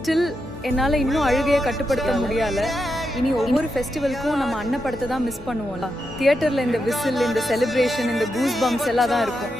Still என்னால் இன்னும் அழுகையை கட்டுப்படுத்த முடியலை. இனி ஒவ்வொரு ஃபெஸ்டிவலுக்கும் நம்ம அண்ணன் படத்தை தான் மிஸ் பண்ணுவோம்ல. தியேட்டரில் இந்த விசில், இந்த செலிப்ரேஷன், இந்த கூஸ் பம்ப்ஸ் எல்லாம் தான் இருக்கும்.